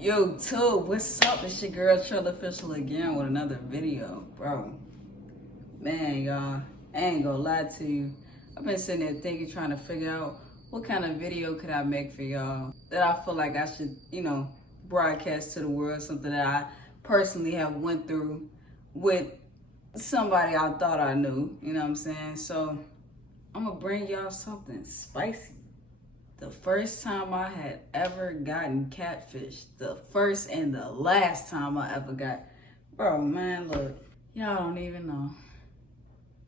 YouTube, what's up? It's your girl Trvllofficial again with another video, bro. Man, y'all, I ain't gonna lie to you. I've been sitting there thinking, trying to figure out what kind of video could I make for y'all that I feel like I should, broadcast to the world. Something that I personally have went through with somebody I thought I knew. You know what I'm saying? So I'm gonna bring y'all something spicy. The first time I had ever gotten catfished, the first and the last time I ever got, bro, man, look, y'all don't even know.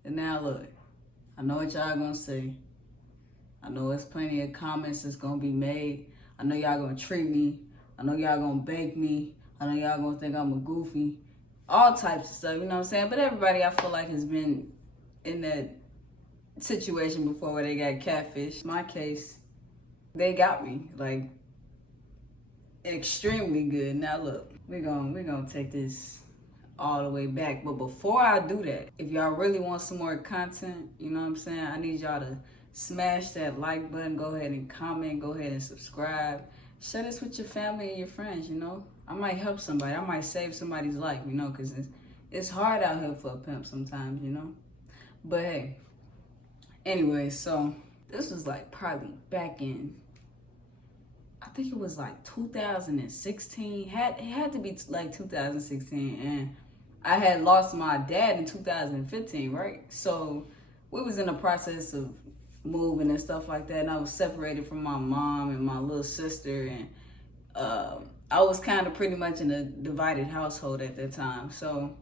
And now look, I know what y'all gonna say. I know there's plenty of comments that's gonna be made. I know y'all gonna treat me. I know y'all gonna bake me. I know y'all gonna think I'm a goofy. All types of stuff, you know what I'm saying? But everybody I feel like has been in that situation before where they got catfished. In my case, they got me, like, extremely good. Now look, we're gonna take this all the way back. But before I do that, if y'all really want some more content, you know what I'm saying, I need y'all to smash that like button, go ahead and comment, go ahead and subscribe. Share this with your family and your friends, you know. I might help somebody, I might save somebody's life, you know, because it's hard out here for a pimp sometimes, you know. But hey, anyway, so this was like probably back in, I think it was like 2016. It had to be like 2016, and I had lost my dad in 2015, right? So we was in the process of moving and stuff like that, and I was separated from my mom and my little sister, and I was kind of pretty much in a divided household at that time. So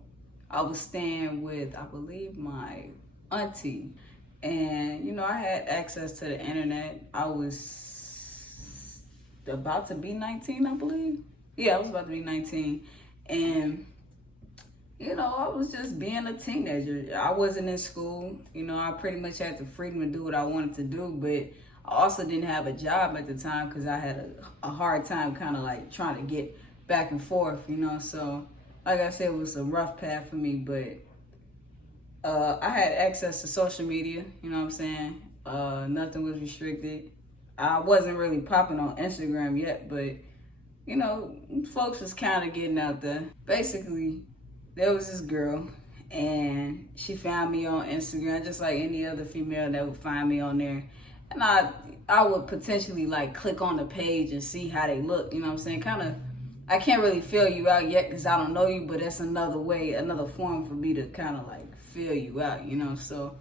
I was staying with, I believe, my auntie, and you know, I had access to the internet. I was about to be 19, I believe. Yeah, I was about to be 19. And, you know, I was just being a teenager. I wasn't in school. You know, I pretty much had the freedom to do what I wanted to do. But I also didn't have a job at the time because I had a hard time kind of like trying to get back and forth, you know. So, like I said, it was a rough path for me. But I had access to social media, you know what I'm saying? Nothing was restricted. I wasn't really popping on Instagram yet, but, you know, folks was kind of getting out there. Basically, there was this girl, and she found me on Instagram, just like any other female that would find me on there. And I would potentially, like, click on the page and see how they look, you know what I'm saying? Kind of, I can't really feel you out yet because I don't know you, but that's another way, another form for me to kind of, like, feel you out, you know? So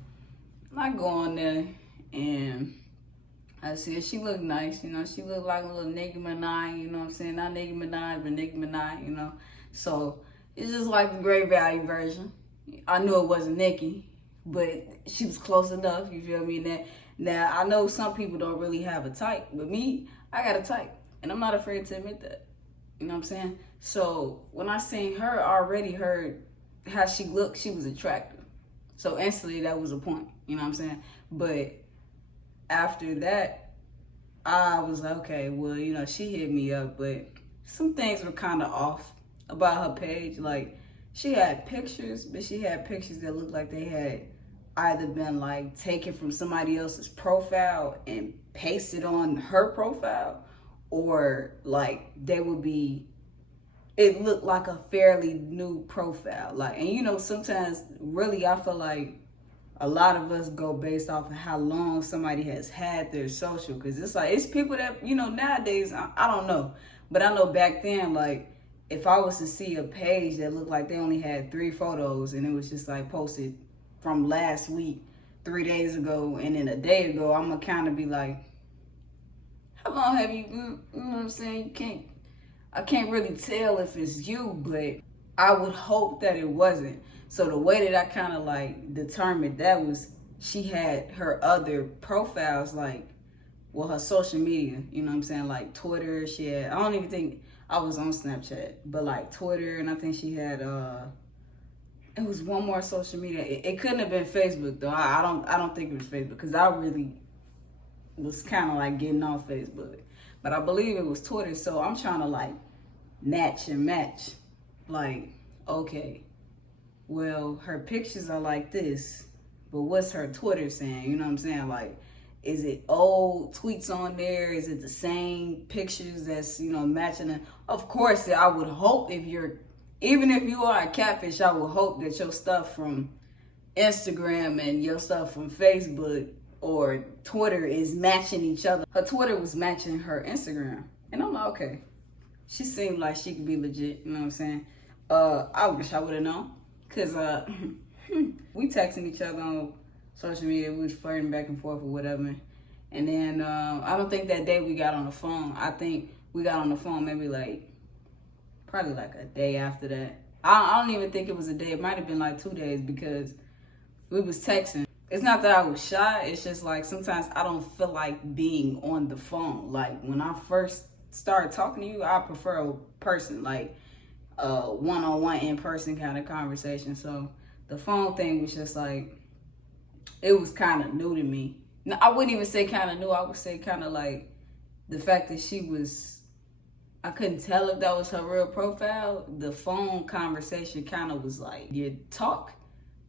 I go on there, and I said, she looked nice, you know, she looked like a little Nicki Minaj, you know what I'm saying? Not Nicki Minaj, but Nicki Minaj, you know? So it's just like the Great Value version. I knew it wasn't Nicki, but she was close enough, you feel me? Now, I know some people don't really have a type, but me, I got a type, and I'm not afraid to admit that, you know what I'm saying? So when I seen her, I already heard how she looked, she was attractive. So instantly, that was a point, you know what I'm saying? But after that, I was like, okay, well, you know, she hit me up, but some things were kind of off about her page. Like, she had pictures, but she had pictures that looked like they had either been, like, taken from somebody else's profile and pasted on her profile, or, like, they would be, it looked like a fairly new profile. Like, and, you know, sometimes, really, I feel like a lot of us go based off of how long somebody has had their social, because it's like, it's people that, you know, nowadays, I don't know, but I know back then, like, if I was to see a page that looked like they only had 3 photos and it was just like posted from last week, 3 days ago, and then a day ago, I'm gonna kind of be like, how long have you know what I'm saying? I can't really tell if it's you, but I would hope that it wasn't. So the way that I kind of like determined that was, she had her other profiles, like, well, her social media, you know what I'm saying? Like Twitter, she had, I don't even think I was on Snapchat, but like Twitter, and I think she had, it was one more social media. It couldn't have been Facebook though. I don't think it was Facebook, because I really was kind of like getting off Facebook. But I believe it was Twitter, so I'm trying to like match and match. Like, okay, well, her pictures are like this, but what's her Twitter saying? You know what I'm saying? Like, Is it old tweets on there? Is it the same pictures that's, matching it? Of course, I would hope even if you are a catfish, I would hope that your stuff from Instagram and your stuff from Facebook or Twitter is matching each other. Her Twitter was matching her Instagram. And I'm like, okay. She seemed like she could be legit, you know what I'm saying? I wish I would have known. Because we texting each other on social media. We was flirting back and forth or whatever. And then I don't think that day we got on the phone. I think we got on the phone maybe probably like a day after that. I don't even think it was a day. It might have been like 2 days because we was texting. It's not that I was shy. It's just like sometimes I don't feel like being on the phone. Like when I first started talking to you, I prefer a person, like a one-on-one in-person kind of conversation. So the phone thing was just like, it was kind of new to me. Now, I wouldn't even say kind of new. I would say kind of like the fact that I couldn't tell if that was her real profile. The phone conversation kind of was like, your talk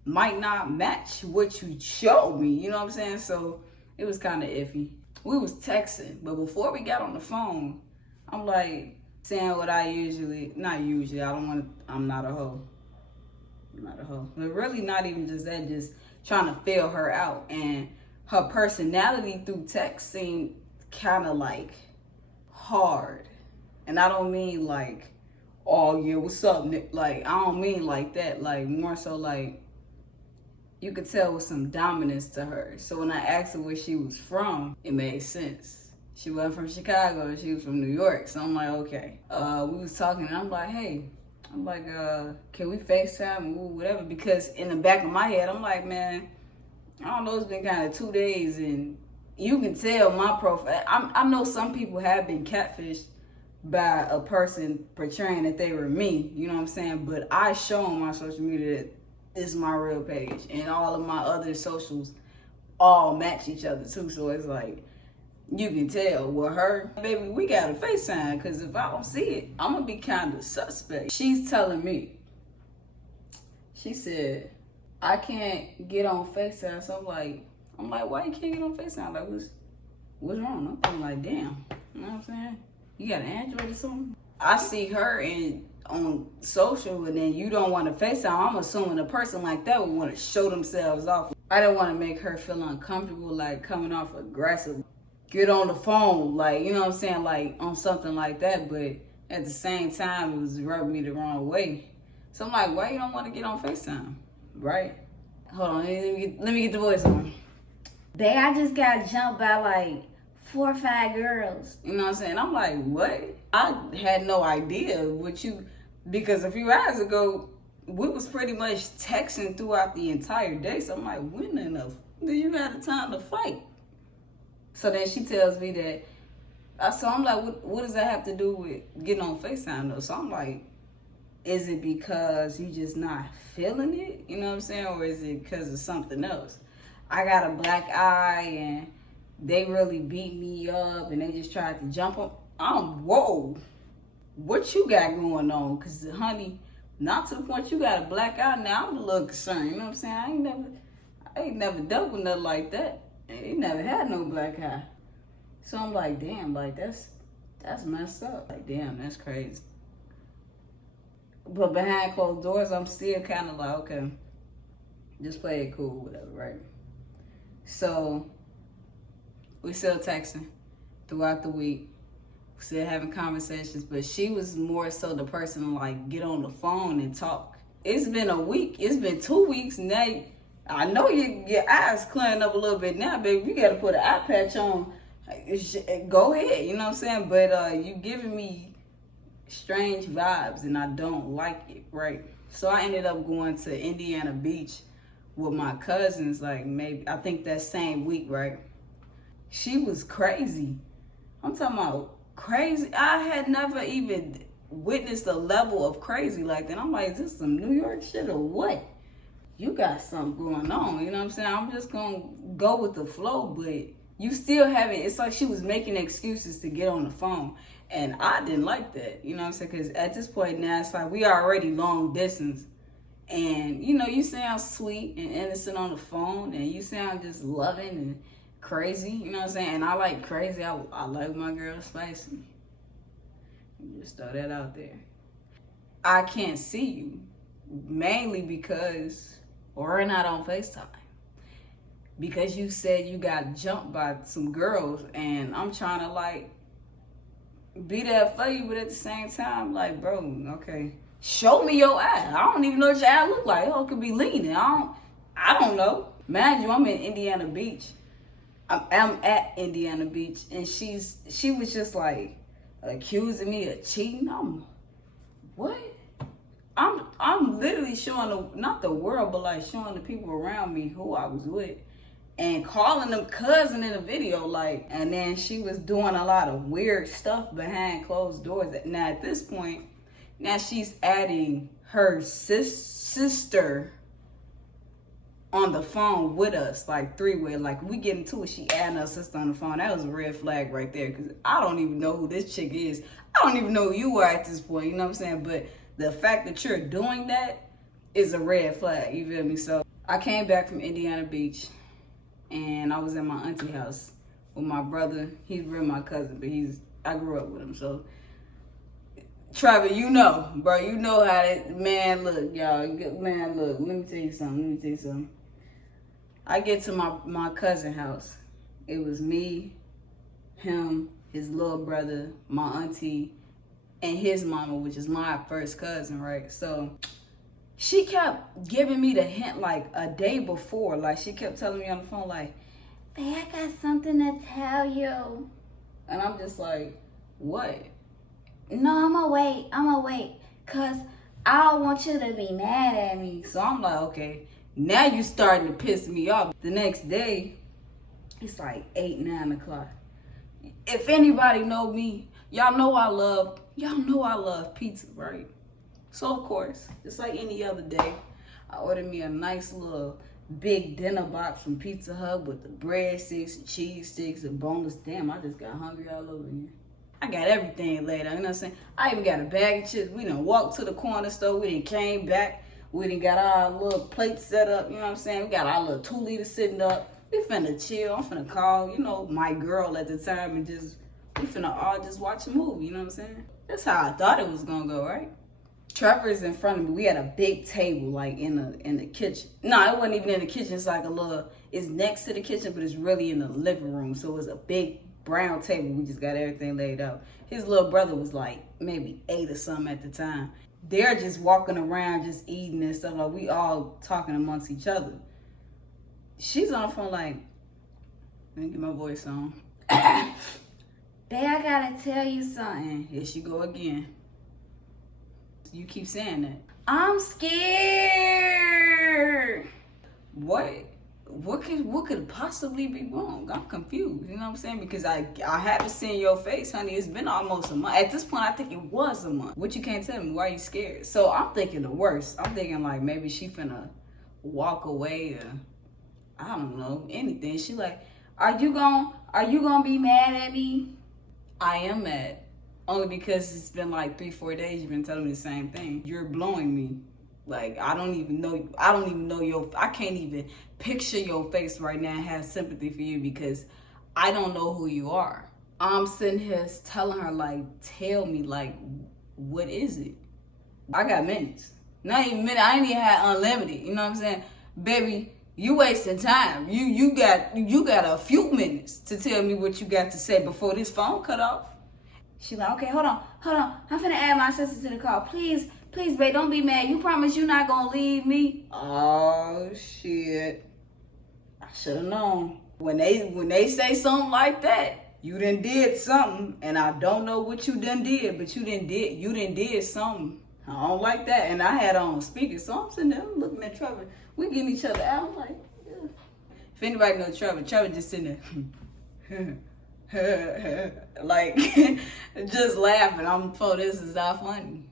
might not match what you showed me, you know what I'm saying? So it was kind of iffy. We was texting, but before we got on the phone, I'm like saying what I I'm not a hoe. I'm not a hoe. But really not even just that, just trying to feel her out. And her personality through text seemed kind of like hard. And I don't mean like, oh yeah, what's up, Nick? Like, I don't mean like that. Like, more so like, you could tell with some dominance to her. So when I asked her where she was from, it made sense. She wasn't from Chicago, she was from New York. So I'm like, okay. We was talking and I'm like, hey, can we FaceTime or whatever? Because in the back of my head, I'm like, man, I don't know, it's been kind of 2 days and you can tell my profile. I know some people have been catfished by a person portraying that they were me, you know what I'm saying? But I show on my social media that this is my real page, and all of my other socials all match each other too. So it's like, you can tell with her, baby, we gotta FaceTime, because if I don't see it, I'm gonna be kind of suspect. She's telling me, she said, I can't get on FaceTime. So I'm like, why you can't get on FaceTime? Like, what's wrong? I'm like, damn, you know what I'm saying? You got an Android or something? I see her on social, and then you don't want to FaceTime. I'm assuming a person like that would want to show themselves off. I don't want to make her feel uncomfortable, like coming off aggressive. Get on the phone, like, you know what I'm saying, like on something like that. But at the same time, it was rubbing me the wrong way. So I'm like, why you don't want to get on FaceTime, right? Hold on, let me get the voice on. Babe, I just got jumped by like 4 or 5 girls. You know what I'm saying? I'm like, what? I had no idea because a few hours ago, we was pretty much texting throughout the entire day. So I'm like, when enough do you have the time to fight? So then she tells me that, so I'm like, what does that have to do with getting on FaceTime though? So I'm like, is it because you just not feeling it? You know what I'm saying? Or is it because of something else? I got a black eye and they really beat me up and they just tried to jump on. Whoa, what you got going on? Because, honey, not to the point you got a black eye. Now I'm a little concerned, you know what I'm saying? I ain't never dealt with nothing like that. I ain't never had no black eye. So I'm like, damn, like that's messed up. Like, damn, that's crazy. But behind closed doors, I'm still kind of like, okay, just play it cool, whatever, right? So we still texting throughout the week, still having conversations, but she was more so the person to like get on the phone and talk. It's been a week, it's been 2 weeks now. I know your eyes clearing up a little bit now, baby. You gotta put an eye patch on. Go ahead, you know what I'm saying? But you giving me strange vibes and I don't like it, right? So I ended up going to Indiana Beach with my cousins, like maybe, I think that same week, right? She was crazy. I'm talking about crazy. I had never even witnessed a level of crazy like that. I'm like, is this some New York shit or what? You got something going on, you know what I'm saying? I'm just gonna go with the flow, but you still haven't, it's like she was making excuses to get on the phone. And I didn't like that, you know what I'm saying? Because at this point now, it's like we are already long distance. And, you know, you sound sweet and innocent on the phone, and you sound just loving and crazy, you know what I'm saying? And I like crazy. I like my girl spicy. Just throw that out there. I can't see you, mainly because we're not on FaceTime. Because you said you got jumped by some girls, and I'm trying to like be there for you, but at the same time, like, bro, okay, show me your eye. I don't even know what your eye look like. Oh, it could be leaning. I don't know. Mind you, I'm in Indiana Beach. I'm at Indiana Beach, and she was just like accusing me of cheating. What? I'm literally showing not the world, but like showing the people around me who I was with, and calling them cousin in the video, like. And then she was doing a lot of weird stuff behind closed doors. Now at this point, now she's adding her sister on the phone with us, like three-way, like we get into it, she adding her sister on the phone. That was a red flag right there, because I don't even know who this chick is. I don't even know who you are at this point, you know what I'm saying? But the fact that you're doing that is a red flag, you feel me? So I came back from Indiana Beach, and I was at my auntie house with my brother. He's really my cousin, but I grew up with him. So Trevor, you know, bro, you know how that, man, look, y'all, man, look, let me tell you something. I get to my cousin house. It was me, him, his little brother, my auntie, and his mama, which is my first cousin, right? So she kept giving me the hint like a day before. Like, she kept telling me on the phone, like, "Babe, I got something to tell you." And I'm just like, what? "No, I'm gonna wait, cause I don't want you to be mad at me." So I'm like, okay, now you starting to piss me off. The next day, it's like 8, 9 o'clock. If anybody know me, y'all know I love pizza, right? So of course, just like any other day, I ordered me a nice little big dinner box from Pizza Hut with the breadsticks, and cheese sticks, and boneless. Damn, I just got hungry all over again. I got everything laid out, you know what I'm saying? I even got a bag of chips. We done walked to the corner store. We done came back. We done got our little plates set up, you know what I'm saying? We got our little 2 liters sitting up. We finna chill. I'm finna call, you know, my girl at the time, and we finna all just watch a movie, you know what I'm saying? That's how I thought it was gonna go, right? Trevor's in front of me. We had a big table, like in the kitchen. No, it wasn't even in the kitchen. It's like it's next to the kitchen, but it's really in the living room. So it was a big brown table. We just got everything laid out. His little brother was like maybe 8 or something at the time. They're just walking around, just eating and stuff. Like, we all talking amongst each other. She's on the phone like, let me get my voice on. "Babe, I gotta tell you something." Here she go again. You keep saying that. "I'm scared." What could possibly be wrong? I'm confused, you know what I'm saying? Because I haven't seen your face, honey. It's been almost a month. At this point, I think it was a month. What you can't tell me? Why are you scared? So I'm thinking the worst. I'm thinking like maybe she finna walk away, or I don't know, anything. She like, are you gonna be mad at me?" I am mad. Only because it's been like 3-4 days you've been telling me the same thing. You're blowing me. Like, I can't even picture your face right now and have sympathy for you, because I don't know who you are. I'm sitting here telling her, like, tell me, like, what is it? I got minutes. Not even minutes. I ain't even had unlimited. You know what I'm saying? Baby, you wasting time. You got a few minutes to tell me what you got to say before this phone cut off. She like, okay, hold on. I'm finna add my sister to the call. Please, babe, don't be mad. You promise you not gonna leave me? Oh, shit. I should've known. When they say something like that, you done did something, and I don't know what you done did, but you done did something. I don't like that. And I had on speaker, so I'm sitting there looking at Trevor. We getting each other out. I'm like, yeah. If anybody knows Trevor just sitting there. Like, just laughing. This is not funny.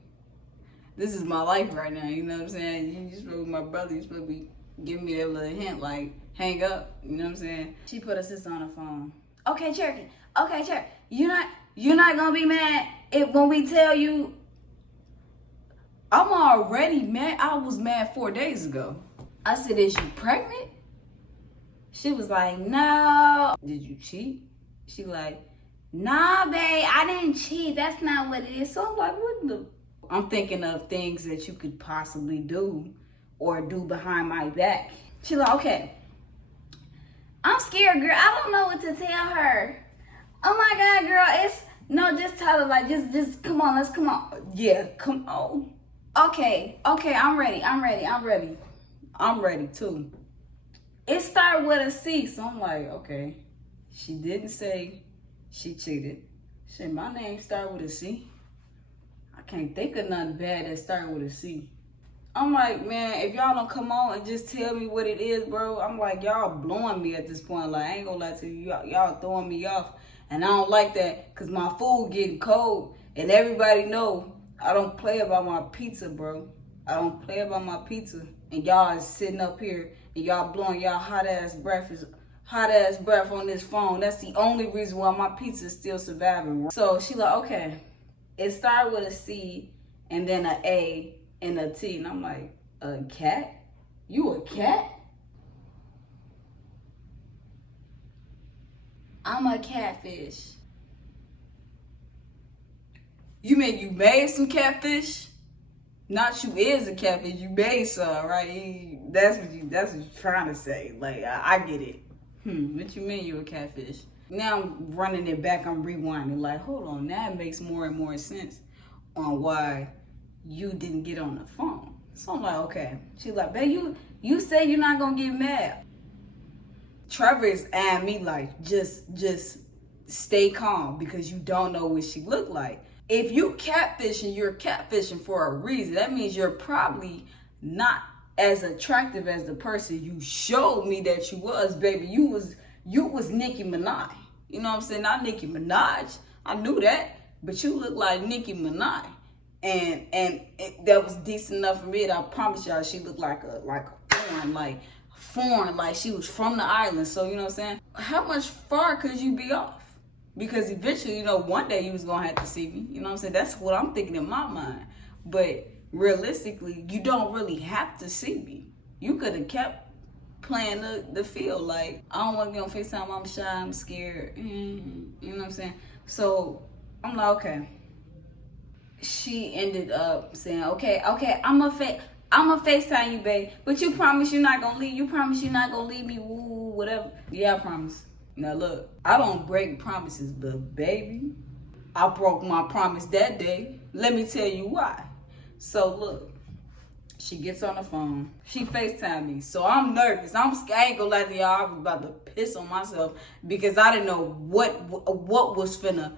This is my life right now, you know what I'm saying? You supposed to be my brother, you supposed to be giving me that little hint, like, hang up, you know what I'm saying? She put her sister on the phone. Okay, Cherokee, you're not gonna be mad when we tell you. I'm already mad. I was mad 4 days ago. I said, is you pregnant? She was like, no. Did you cheat? She like, nah, babe, I didn't cheat. That's not what it is. So I'm like, what the? I'm thinking of things that you could possibly do or do behind my back. She like, okay. I'm scared, girl. I don't know what to tell her. Oh my God, girl, just tell her, like, just come on, let's come on. Yeah, come on. Okay, I'm ready too. It started with a C, so I'm like, okay. She didn't say she cheated. She said, my name started with a C. I can't think of nothing bad that started with a C. I'm like, man, if y'all don't come on and just tell me what it is, bro, I'm like, y'all blowing me at this point. Like, I ain't gonna lie to you, y'all throwing me off. And I don't like that, because my food getting cold. And everybody know I don't play about my pizza, bro. I don't play about my pizza. And y'all is sitting up here and y'all blowing y'all hot ass breath on this phone. That's the only reason why my pizza is still surviving. So she like, okay, it started with a C and then an A and a T. And I'm like, a cat? You a cat? I'm a catfish. You mean you made some catfish? Not you is a catfish, you made some, right? That's what you're trying to say. Like, I get it. What you mean you a catfish? Now I'm running it back, I'm rewinding. Like, hold on, that makes more and more sense on why you didn't get on the phone. So I'm like, okay. She's like, babe, you say you're not gonna get mad. Trevor is eyeing me like, just stay calm, because you don't know what she looked like. If you catfishing, you're catfishing for a reason. That means you're probably not as attractive as the person you showed me that you was, baby. You was Nicki Minaj. You know what I'm saying? Not Nicki Minaj. I knew that, but you look like Nicki Minaj, and that was decent enough for me. And I promise y'all, she looked like a foreign, like she was from the island. So you know what I'm saying? How much far could you be off? Because eventually, you know, one day you was gonna have to see me. You know what I'm saying? That's what I'm thinking in my mind. But realistically, you don't really have to see me. You could have kept playing the field. Like, I don't want to get on FaceTime, I'm shy, I'm scared. You know what I'm saying? So I'm like, okay. She ended up saying, okay, I'm a FaceTime you, babe. But you promise you're not gonna leave. You promise you're not gonna leave me. Woo, whatever. Yeah, I promise. Now look, I don't break promises, but baby, I broke my promise that day. Let me tell you why. So look, she gets on the phone. She FaceTime me. So I'm nervous. I ain't gonna lie to y'all. I was about to piss on myself because I didn't know what was finna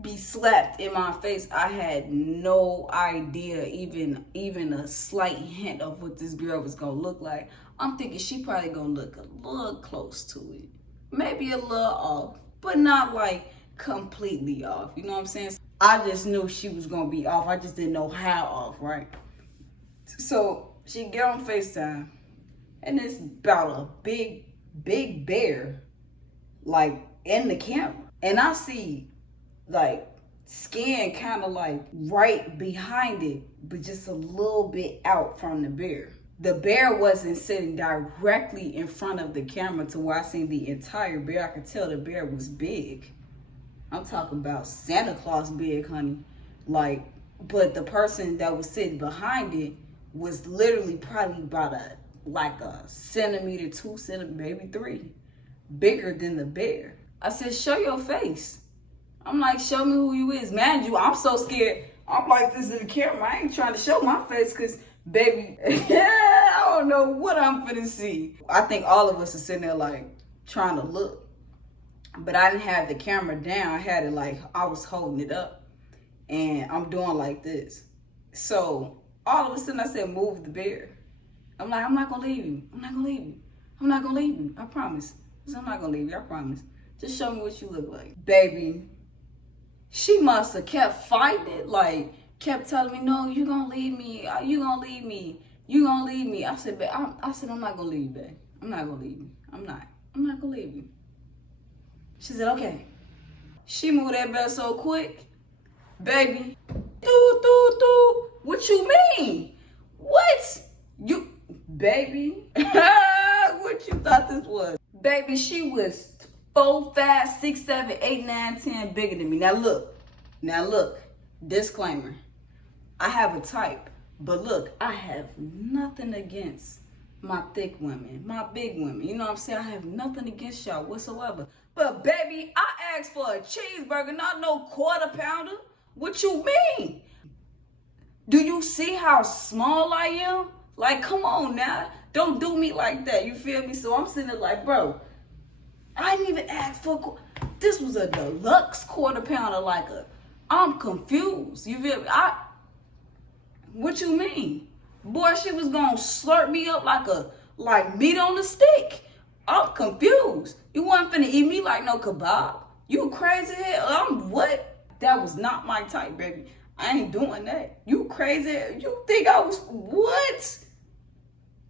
be slapped in my face. I had no idea, even a slight hint of what this girl was gonna look like. I'm thinking she probably gonna look a little close to it. Maybe a little off, but not like completely off. You know what I'm saying? I just knew she was gonna be off. I just didn't know how off, right? So she get on FaceTime, and it's about a big bear, like in the camera. And I see like skin kind of like right behind it, but just a little bit out from the bear. The bear wasn't sitting directly in front of the camera to where I seen the entire bear. I could tell the bear was big. I'm talking about Santa Claus big, honey. Like, but the person that was sitting behind it was literally probably about a centimeter, 2 centimeters, maybe 3, bigger than the bear. I said, show your face. I'm like, show me who you is. Man, I'm so scared. I'm like this in the camera. I ain't trying to show my face because, baby, I don't know what I'm finna see. I think all of us are sitting there like trying to look. But I didn't have the camera down. I had it like, I was holding it up. And I'm doing like this. So all of a sudden I said, move the bear. I'm like, I'm not gonna leave you. I'm not gonna leave you. I'm not gonna leave you. I promise. I'm not gonna leave you. I promise. Just show me what you look like. Baby, she must have kept fighting it. Like, kept telling me, no, you gonna leave me. You gonna leave me. You gonna leave me. I said, babe, I'm not gonna leave you, babe. I'm not gonna leave you. I'm not gonna leave you. She said, okay. She moved that bell so quick. Baby, what you mean? What? You, baby, what you thought this was? Baby, she was 4, 5, 6, 7, 8, 9, 10 bigger than me. Now look, disclaimer. I have a type, but look, I have nothing against my thick women, my big women. You know what I'm saying? I have nothing against y'all whatsoever. But baby, I asked for a cheeseburger, not no quarter pounder. What you mean? Do you see how small I am? Like, come on now. Don't do me like that. You feel me? So I'm sitting there like, bro, I didn't even ask for, this was a deluxe quarter pounder, I'm confused. You feel me? What you mean? Boy, she was gonna slurp me up like meat on a stick. I'm confused. You wasn't finna eat me like no kebab. You crazy hell? What? That was not my type, baby. I ain't doing that. You crazy? You think I was, what?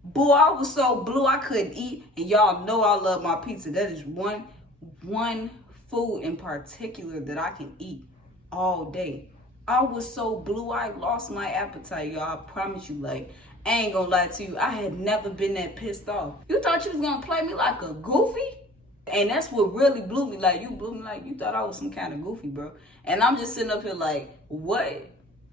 Boy, I was so blue I couldn't eat. And y'all know I love my pizza. That is one food in particular that I can eat all day. I was so blue, I lost my appetite, y'all. I promise you, I ain't gonna lie to you. I had never been that pissed off. You thought you was gonna play me like a goofy? And that's what really blew me. You blew me like you thought I was some kind of goofy, bro. And I'm just sitting up here like, what?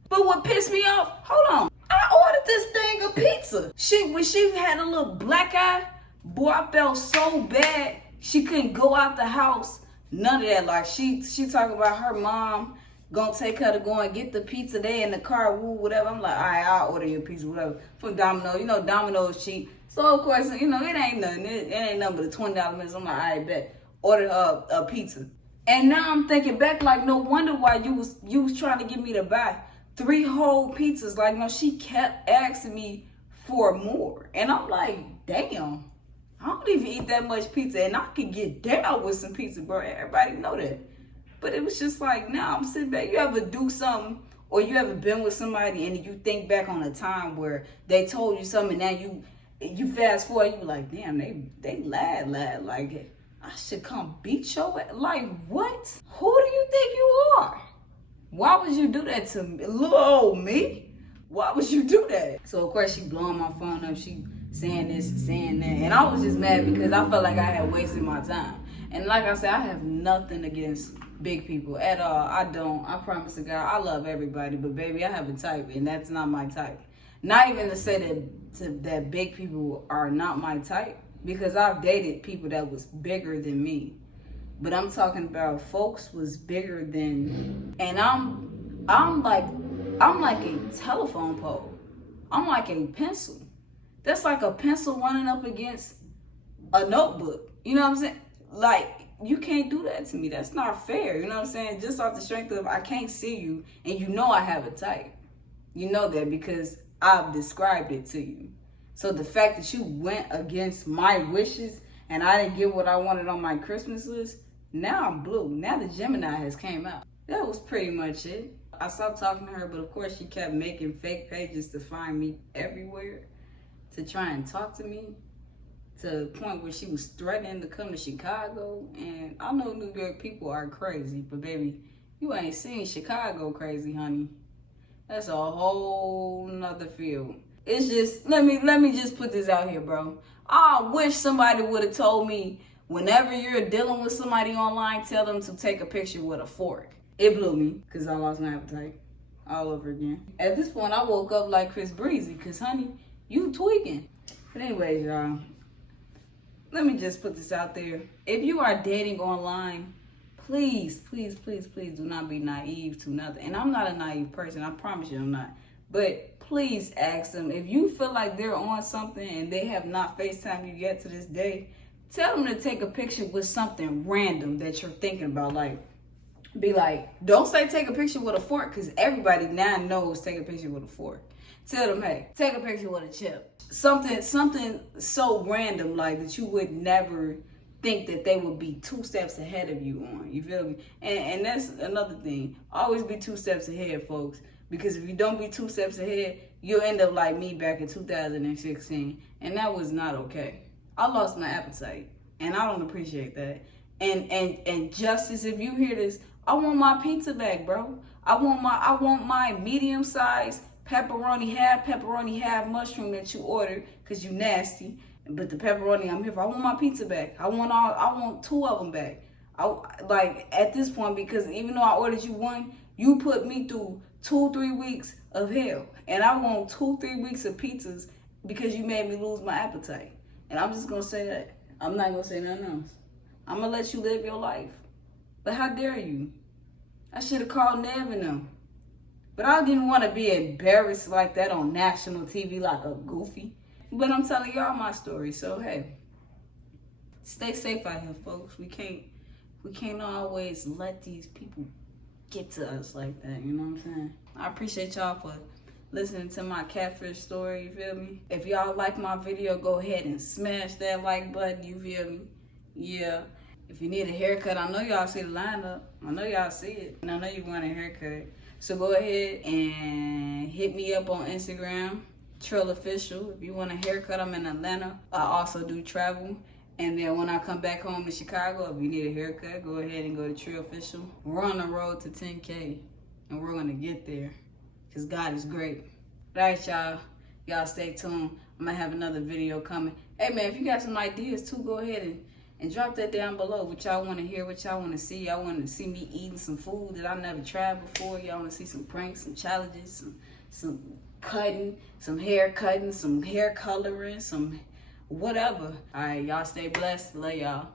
But what pissed me off, hold on. I ordered this thing of pizza. When she had a little black eye, boy, I felt so bad. She couldn't go out the house. None of that. She talking about her mom gonna take her to go and get the pizza there in the car, woo, whatever. I'm like, all right, I'll order your pizza, whatever, from Domino's. You know, Domino's cheap. So, of course, it ain't nothing. It ain't nothing but a $20 minutes. I'm like, all right, bet. Order a pizza. And now I'm thinking back, no wonder why you was trying to get me to buy 3 whole pizzas. No, she kept asking me for more. And I'm like, damn, I don't even eat that much pizza. And I can get down with some pizza, bro. Everybody know that. But it was just now I'm sitting back. You ever do something or you ever been with somebody and you think back on a time where they told you something and now you fast forward, you be like, damn, they lied. I should come beat your ass. What? Who do you think you are? Why would you do that to me? Little old me? Why would you do that? So, of course, she blowing my phone up. She saying this and saying that. And I was just mad because I felt like I had wasted my time. And like I said, I have nothing against big people at all. I don't. I promise to God, I love everybody. But, baby, I have a type, and that's not my type. Not even to say that big people are not my type, because I've dated people that was bigger than me. But I'm talking about folks was bigger than, and I'm like a telephone pole. I'm like a pencil. That's like a pencil running up against a notebook. You know what I'm saying? You can't do that to me. That's not fair. You know what I'm saying? Just off the strength of I can't see you, and you know I have a type. You know that because I've described it to you. So the fact that you went against my wishes and I didn't get what I wanted on my Christmas list, now I'm blue. Now the Gemini has came out. That was pretty much it. I stopped talking to her, but of course she kept making fake pages to find me everywhere, to try and talk to me, to the point where she was threatening to come to Chicago. And I know New York people are crazy, but baby, you ain't seen Chicago crazy, honey. That's a whole nother field. It's just, let me just put this out here, bro. I wish somebody would have told me, whenever you're dealing with somebody online, tell them to take a picture with a fork. It blew me, because I lost my appetite all over again. At this point, I woke up like Chris Breezy, because, honey, you tweaking. But anyways, y'all, let me just put this out there. If you are dating online, please, please, please, please do not be naive to nothing. And I'm not a naive person. I promise you I'm not. But please ask them. If you feel like they're on something and they have not FaceTimed you yet to this day, tell them to take a picture with something random that you're thinking about. Be like, don't say take a picture with a fork, because everybody now knows take a picture with a fork. Tell them, hey, take a picture with a chip. Something so random that you would never think that they would be 2 steps ahead of you on. You feel me? And that's another thing. Always be 2 steps ahead, folks. Because if you don't be 2 steps ahead, you'll end up like me back in 2016. And that was not okay. I lost my appetite. And I don't appreciate that. And Justice, if you hear this, I want my pizza back, bro. I want my medium size pepperoni half mushroom that you ordered, because you nasty. But the pepperoni, I'm here for. I want my pizza back. I want 2 of them back. Like at this point, because even though I ordered you 1, you put me through 2-3 weeks of hell, and I want 2-3 weeks of pizzas because you made me lose my appetite. And I'm just gonna say that. I'm not gonna say nothing else. I'm gonna let you live your life. But how dare you? I should have called Nev and them. But I didn't want to be embarrassed like that on national TV like a goofy. But I'm telling y'all my story, so hey, stay safe out here, folks. We can't always let these people get to us like that, you know what I'm saying? I appreciate y'all for listening to my catfish story, you feel me? If y'all like my video, go ahead and smash that like button, you feel me? Yeah. If you need a haircut, I know y'all see the lineup. I know y'all see it. And I know you want a haircut. So go ahead and hit me up on Instagram, Trvllofficial. If you want a haircut, I'm in Atlanta. I also do travel. And then when I come back home to Chicago, if you need a haircut, go ahead and go to Trvllofficial. We're on the road to 10K. And we're going to get there. Because God is great. All right, y'all. Y'all stay tuned. I'm going to have another video coming. Hey, man, if you got some ideas, too, go ahead and drop that down below. What y'all want to hear, what y'all want to see. Y'all want to see me eating some food that I never tried before. Y'all want to see some pranks, some challenges, some cutting, some hair cutting, some hair coloring, some whatever. All right, y'all stay blessed. Love y'all.